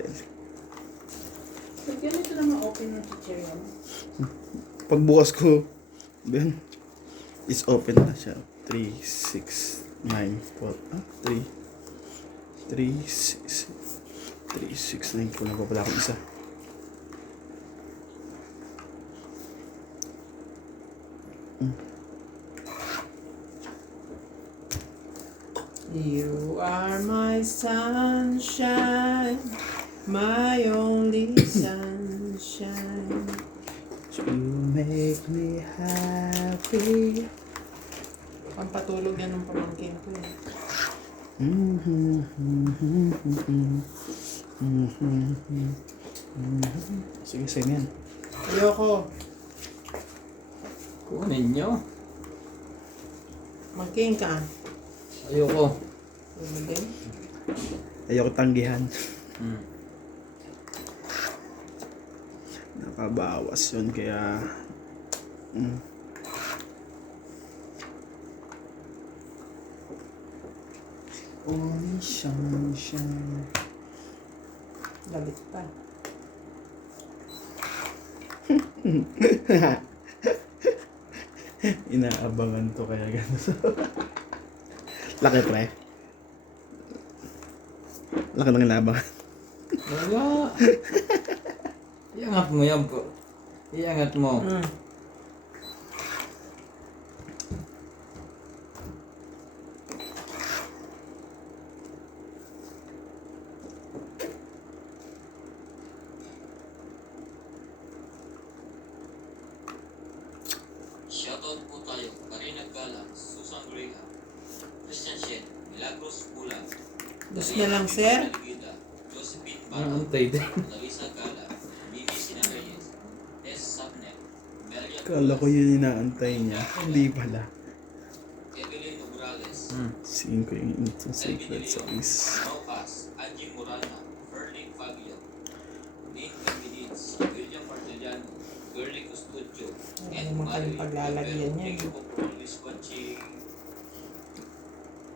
So, ganito na ma-open yung chichirya mo. Pagbukas ko, Ben, is open na siya. 3, 6, 9, 4, 3, 6, 9, kung nagpapala akong isa. You are my sunshine, my only sunshine. You make me happy. Pampatulog yan ng pamangkin ko eh. Sige, same yan. Ayoko. Kunin nyo. Magking ka. Ayoko. Ano din? Ayoko tanggihan. Hmm. Nakabawas yun, kaya... Only sunshine. Galit pa. Inaabangan to kaya gano'n. Laki pre. Laki ng inaabangan. Wala. Iangat mo yan po. Iangat mo. Shoutout po tayo, Karina Gala, Susan Greha, Christian Shen, Milagros Bulan, Dos na lang, sir. Algida, Josephine Ang Barra, antay din. Larissa Gala, Mimi Sinareyes, S. Sabnet, Melia Kala ko yun inaantay niya. Hindi pala. Evelyn Nograles, Siin ko yung instant secret sa is. Naukas, Angie Morana, Ferlin Fabio, Nick Caminids, William Martellano, Girly Custodio, Ano naman kayong paglalagyan niya. Thank you po for always watching.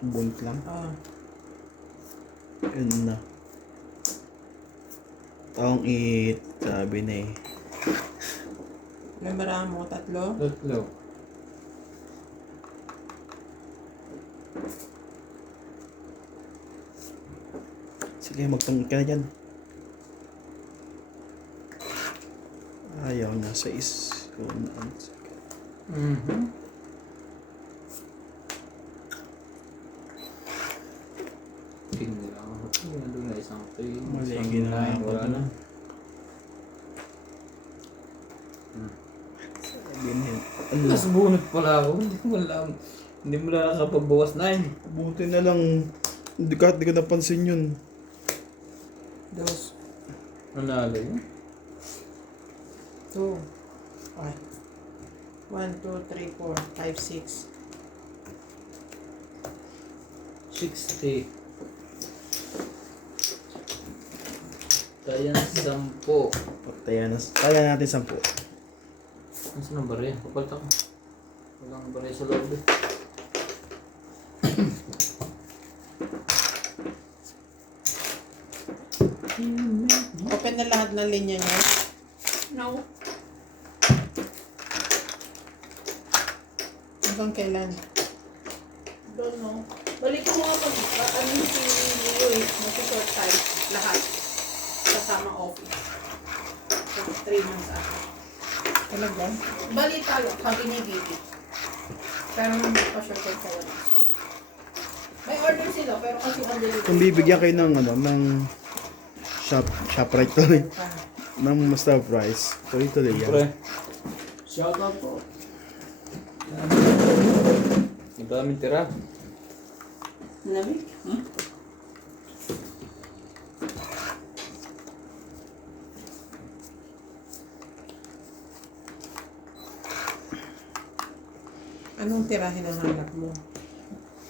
Bunt lang. Yun na. Taong it. Sabi na eh. Lambaraan mo, 3? Tatlo. Sige, magtungkol ka na dyan. Ayaw na sa is. King lang. Nandun na isang king. Mali isang ginawa nine, ko wala dun. na. Sabi na yun. Nasa bunot pala ako. Hindi mo lang nakapagbawas 9. Buti na lang. Hindi ko napansin yun. Dos. Nanalo yun. 2. 1, 2, 3, 4, 5, 6. 60. Kaya 10. Kaya natin 10. Nasaan ang barya? Papalit ako. Walang barya sa loob eh. Open na lahat ng linya niya. No. Hanggang kailan? Don't know. Balik ko nga pag ano si Leo eh. Mag-short time. Lahat. Kasama office. So, 3 months ako. Talaga? Balita lang. Sabi ni Gigi. Pero hindi pa short time sa wala. May order sila pero kasi ang delivery. Kung bibigyan kayo ng ng ShopRite tuloy. Ng Master Price. Tuloy-tuloy yan. Pre, Shout out po. ang daming tira. Lamig? Anong tirahin ang hanap mo?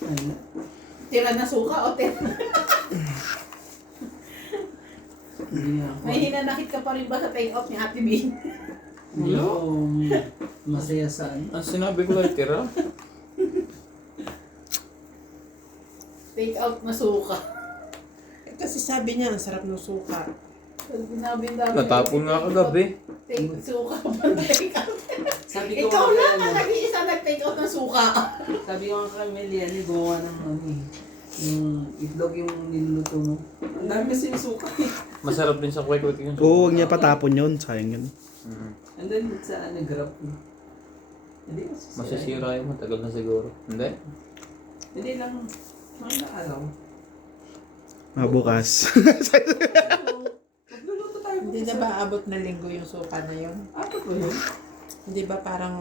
Ano? Tira na suka o tira. Hindi na ako. May hinanakit ka pa rin ba sa take-out ni Ate Bean? Hindi ako masaya sa ano. Ang sinabi ko lang tira. Take-out na suka. Eh, kasi sabi niya, ang sarap ng suka. Sinabi dami. Natapon nga kagabi. Take suka pa na take-out. Sabi ko Ikaw nga lang ano, ang nag-iisa nag-take-out ng suka. sabi ko nga kay Melian, gumawa ng ano eh. Yung itlog yung niluluto mo. Ang dami kasi yung suka eh. Masarap din sa kwek-kwek yung Oo, huwag niya patapon yun. Sayang yun. Mhm. And then sa nag-grab ko. Hindi masisira. Masisira yung matagal na siguro. Hindi? Hindi lang. Mga araw. Mabukas. Magluluto tayo. Hindi na ba abot na linggo yung suka na yun? Ako ba yun? Hindi ba parang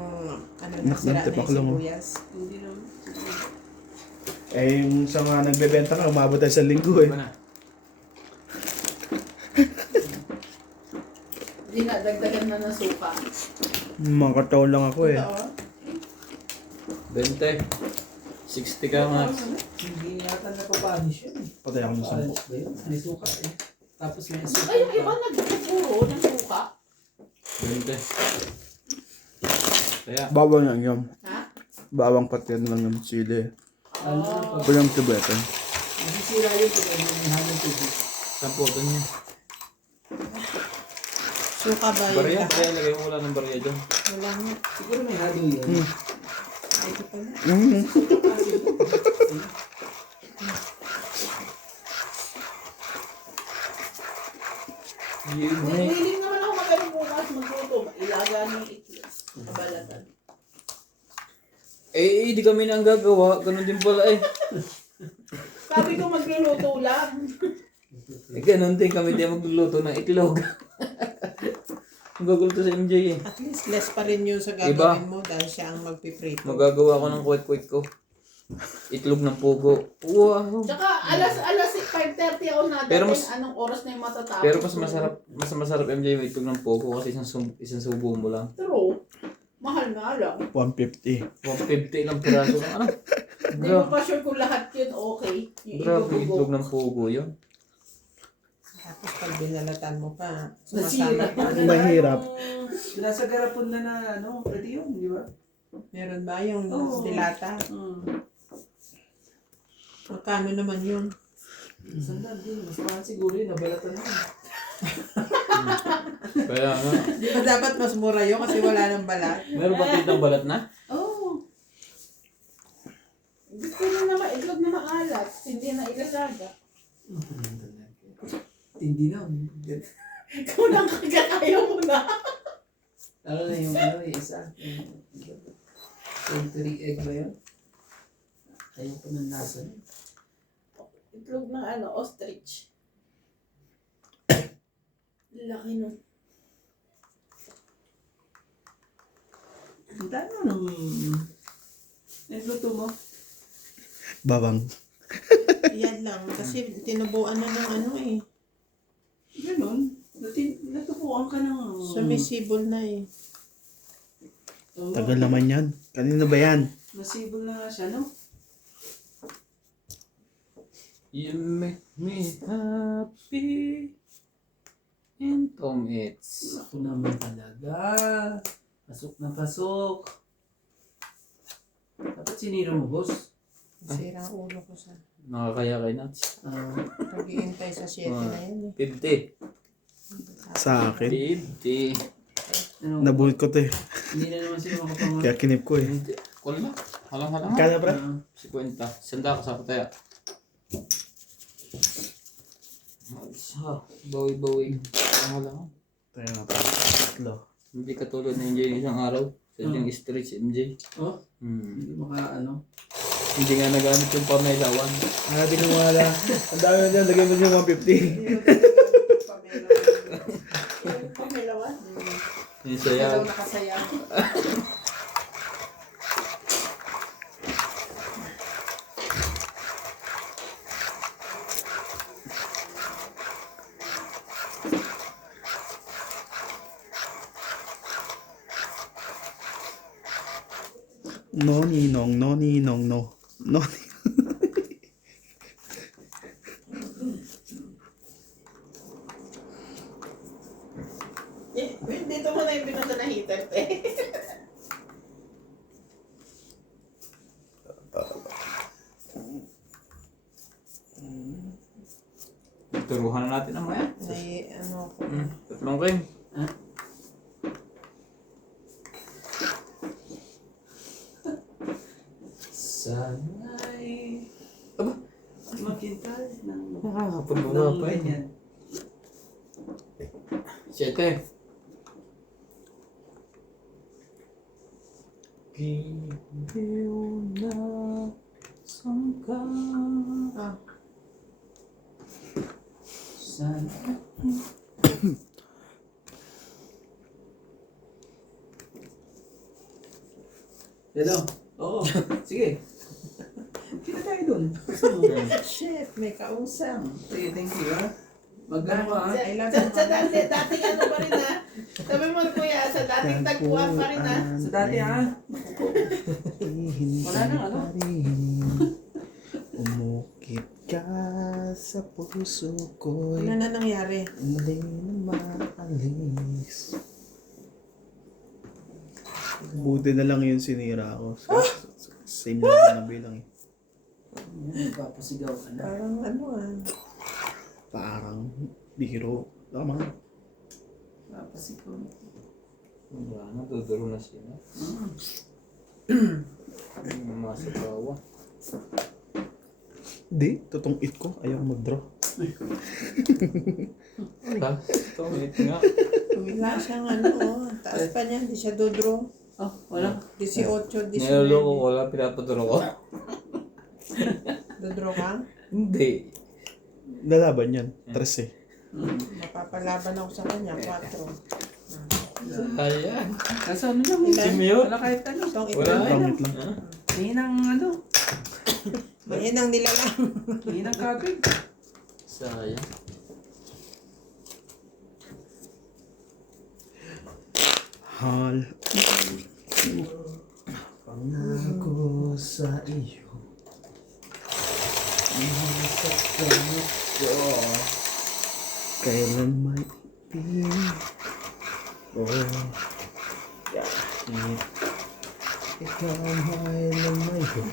ano Nak- nasira na nagtipak yung lang, oh. sibuyas? Hindi naman. Eh, yung sa mga nagbebenta ka, umabot tayo sa linggo eh. Iba na. Dinadagdagan na ng suka. Mga kataon lang ako eh. Oo. 20. 60 ka nga. Hindi yata napapanish yun eh. Patay ako ng 10. Panish ba yun? May suka eh. Tapos may suka. Ay, yung iba nagpupuro ng suka. 20. Kaya, Bawang lang yun. Ha? Bawang pati yan lang yung sili. Ano na pag Walang tibetan. nasisira yun pag ano may halong tubig. 10 ganyan. Suka ba yun? Barya, lahat? kaya lagay mo wala ng barya dyan. Wala nga. Siguro may halo yun. Ay, ito pala. Yun eh. Willing naman ako magaling bukas magluto. Ilaga ng itlog. Kabalatan. Eh, di kami na ang gagawa. Ganun din pala eh. Sabi ko magluluto lang. Eh, ganun din kami din magluluto ng itlog. Ang gaguluto sa MJ eh. At least less pa rin yun sa Iba. gagawin mo dahil siya ang magpiprito. Magagawa ko ng kwek-kwek ko. Itlog ng pugo. Wow. Tsaka alas 5:30 ako na Pero mas- anong oras na yung matatapos. Pero mas masarap MJ yung itlog ng pugo kasi isang subo mo lang. True. Mahal nga lang. 150. 150 lang piraso ng ano. Hindi mo pa sure kung lahat yun okay. Yung Grabe ibubugo. itlog ng pugo yun. Tapos pag binalatan mo pa, Nasira. sumasama pa. Mahirap. Nasa garapon na na ano, pwede yun, di ba? Meron ba yung Oo. dilata? Magkano naman yun? Sandal din, mas mahal siguro yun, nabalatan na. Kaya nga. Di ba dapat mas mura yun kasi wala nang balat? Meron ba titang balat na? Oo. Gusto nyo naman itlog na maalat. Hindi na ilasaga. Hindi na. Ikaw lang kagakaya mo na. Lalo na yung ano, yung isa. Yung 3 egg ba yun? Ayaw ko ng lasa. Itlog ng ostrich. Laki nun. Ang dami nung nagluto mo. Bawang. Yan lang. Kasi tinubuan na ng ano eh. Ganun. Natupuan ka ng... Sumisibol na eh. Oo. Tagal naman yan. Kanina ba yan? Nasibol na nga siya, no? You make me happy. And Tom It's. Ako naman talaga. Pasok na pasok. Dapat sinira mo, boss. Sira ang ulo ko sa Nakakaya kay Nats. pag-iintay sa 7 na yan eh. 50. Sa akin. 50. Ano, Nabuhit ko to eh. hindi na naman sila makapangat. Kaya kinip ko eh. Hindi. Kung na. Halang-halang. Kala bra? 50. Sanda ka sa kataya. Bawi-bawi. Halang-halang. Tayo na tayo. Tatlo. Hindi katulad na MJ isang araw. Sa yung stretch MJ. Oh, Hmm. hindi maka ano. Hindi nga nagamit yung pamelawan. Ah, di ko wala. Ang dami na dyan. Lagay mo dyan 150. Pamilawan. Yung Kaya sayaw. daw nakasayaw. No, ninong, no, ninong, no. No, Dito mo na yung binuto na heater, te. Turuhan na natin ang maya. Ano ko. Tatlong cream. Sana'y Aba. maghintay ng Nakakapagbawa pa yun. ganyan. 7. Giliw na sangka. Sana. Hello? Oo. Sige. Kita tayo dun. Gusto mo? Shit, may kausap. Sige, thank you ha. Magano ka ha? I love you. Sa dating ano pa rin ha. Sabi mo kuya, sa dating tagpuan pa rin ha. Sa dati ha? Wala nang ano? Umukit ka sa puso ko'y Ano na nangyari? muli na maalis. Buti na lang yun sinira ko. Same lang na bilang eh. Papasigaw ka na. Parang ano ah. Parang biro. Tama. Papasigaw. Wala na, duduro na sila. Mga sabawa. Hindi, totoong it ko. Ayaw mag-draw. Wala. Tom It's nga. Wala siyang ano oh. Taas pa niya, hindi siya dodro. Oh, wala. 18, 19. Niloloko ko, wala pinapaduro ko. Dodro ka? Hindi. Lalaban yan. 13. Mapapalaban ako sa kanya, 4. Ayan. Nasa ano niya? Simyo. Wala kahit ano. Itong ito. Wala. Pangit lang. Tingin ang ano. Mayan ang nilalang. Tingin ang kabig. Sayang. Hal. Pangako sa iyo. Kailan may ibig. Oh. Kahit ikaw may lumayo.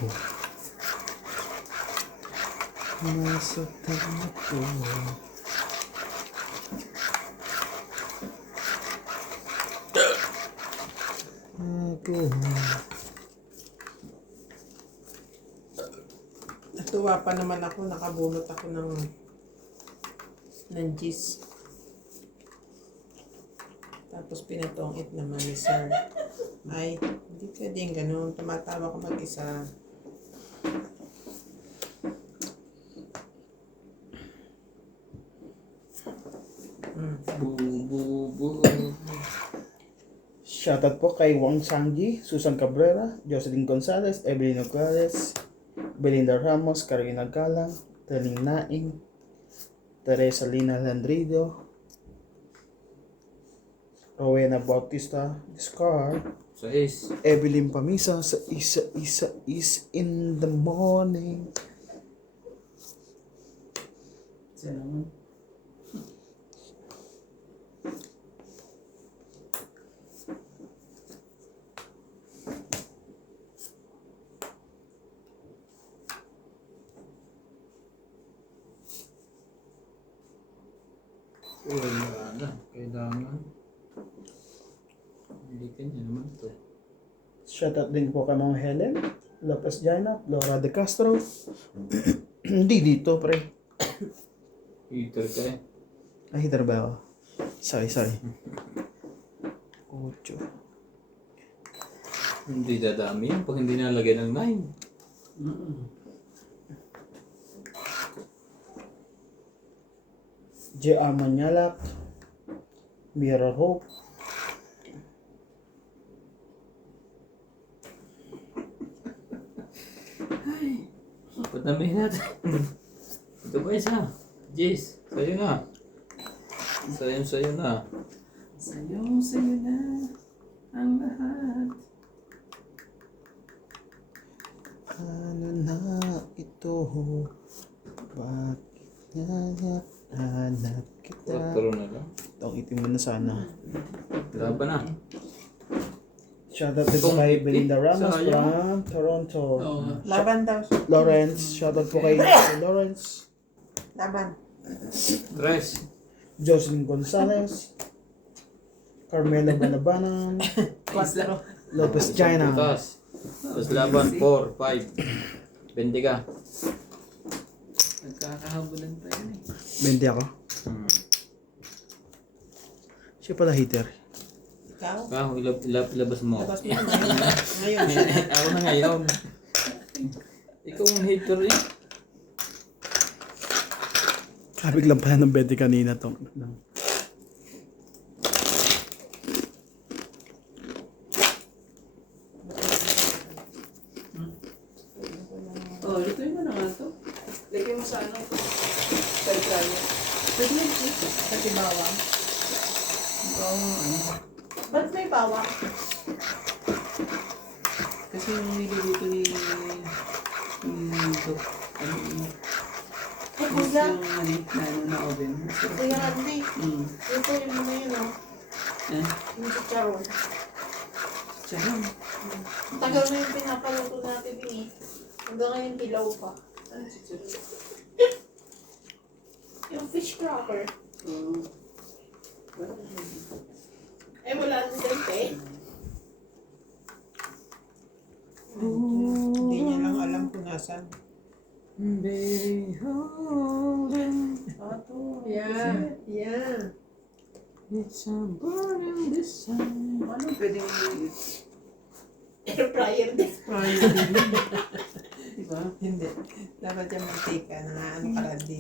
Nasa tayo ko. Ako. Natuwa pa naman ako, nakabulot ako ng cheese. Tapos pinatongit naman ni sir. Ay, hindi pwedeng ganun. Tumatawa ka mag-isa. Shoutout po kay Wang Changji, Susan Cabrera, Jocelyn Gonzalez, Evelyn Nogales, Belinda Ramos, Carolina Galang, Teling Naing, Teresa Lina Landrido, Rowena Bautista Discar, Sa is. Evelyn Pamisa sa isa is in the morning. Siya naman. Wala na. Kailangan. Ulitin niya naman to. Shoutout din po kay Ma'am Helen Lopez Jaina, Laura De Castro. Hindi dito, pre. Heater ka eh. Ay, hitar ba ako? Sorry. 8. Hindi dadami yan pag hindi nalagay ng 9. J.R. Manyalak, Mirror Hope, Patamihin natin. Ito ba isa? Jis, sa'yo na. Sa'yo na. Sa'yo na ang lahat. ano na ito? Bakit hanap kita? Turo na lang. Itong itim mo na sana. Laban na. Shoutout din po kay Belinda Ramos sayang. from Toronto. Laban daw. Lawrence, shoutout po kay Lawrence. Laban. Tres. Jocelyn Gonzalez, Carmelo Banabanan, 4. Lopez Jaina. Butas. Tapos laban. 4, 5. 20 ka. Nagkakahabulan tayo eh. 20 ako. Siya pala hater. Ikaw? Ikaw, ilabas mo. Tapos mo ngayon. Ngayon siya na. Ako na ngayon. Ikaw ang hater eh. Kabig lang pala ng 20 kanina to. Oh, lutuin mo na nga to. Lagay mo sa ano. Sa dryer. Pwede mo ito. Kasi bawang. Ba't may bawang? Kasi yung niluluto ni Dok. Ano yun? Ay, kuya. Yung na ano na oven. Kuya Randy. Hmm. Ito yung mga yun, oh. Eh? Yung chicharon. Charon. Tagal na yung pinapaluto natin din eh. Hanggang ngayon pilaw pa. Ano si Charon? Yung fish cracker. Oo. Ay, wala na din eh. Hindi niya lang alam kung nasan. Baby, holding. Yeah. Yeah. It's a burning this time. Ano pwedeng Air fryer din. diba? Hindi. Dapat yung mantika na ano karadi.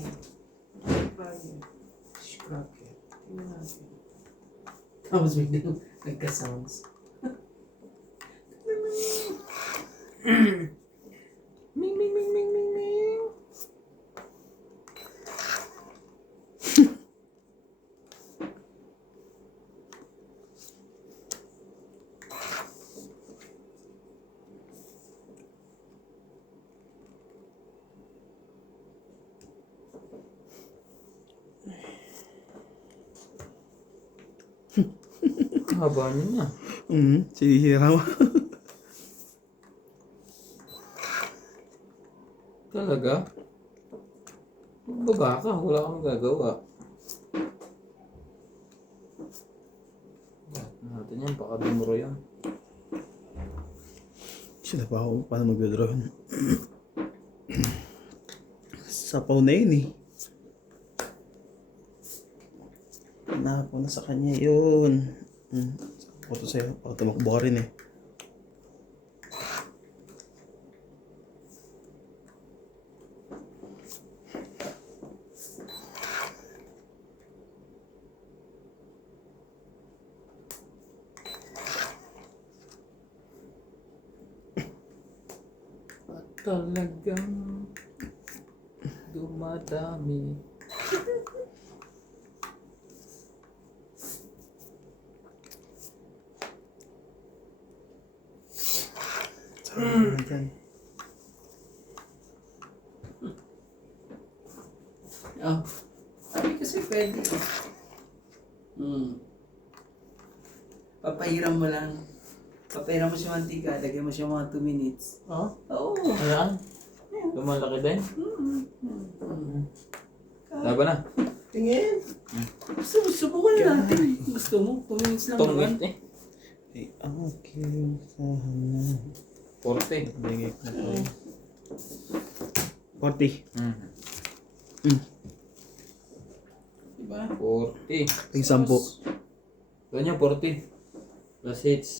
Scracker. Tingnan natin. Tapos biglang nagka-sounds. Ming, ming, ming, ming, ming, ming. Haba niya. Sinihira mo. Talaga? Baba ka, wala kang gagawa. Natin yan, baka dumuro yan. Sila pa ako paano mag-draw yun. Sapaw na yun eh. Napo na sa kanya yun. Ako to sa'yo, ako tumakbo ka rin eh. At talagang dumadami. Dyan. Oh. Sabi kasi pwede. Papahiram mo lang. Papahiram mo siya mantika, lagyan mo siya mga 2 minutes. Oh? Oo. Ayan. Lumalaki din. Laban na. Tingin. Subukan na natin. Gusto mo? 2 minutes lang naman. Tungit eh. Ay, aking sahanan. 40. Bigay ko na to. 40. Diba? 40. Yung 10. Ganyan, 40. Plus hits.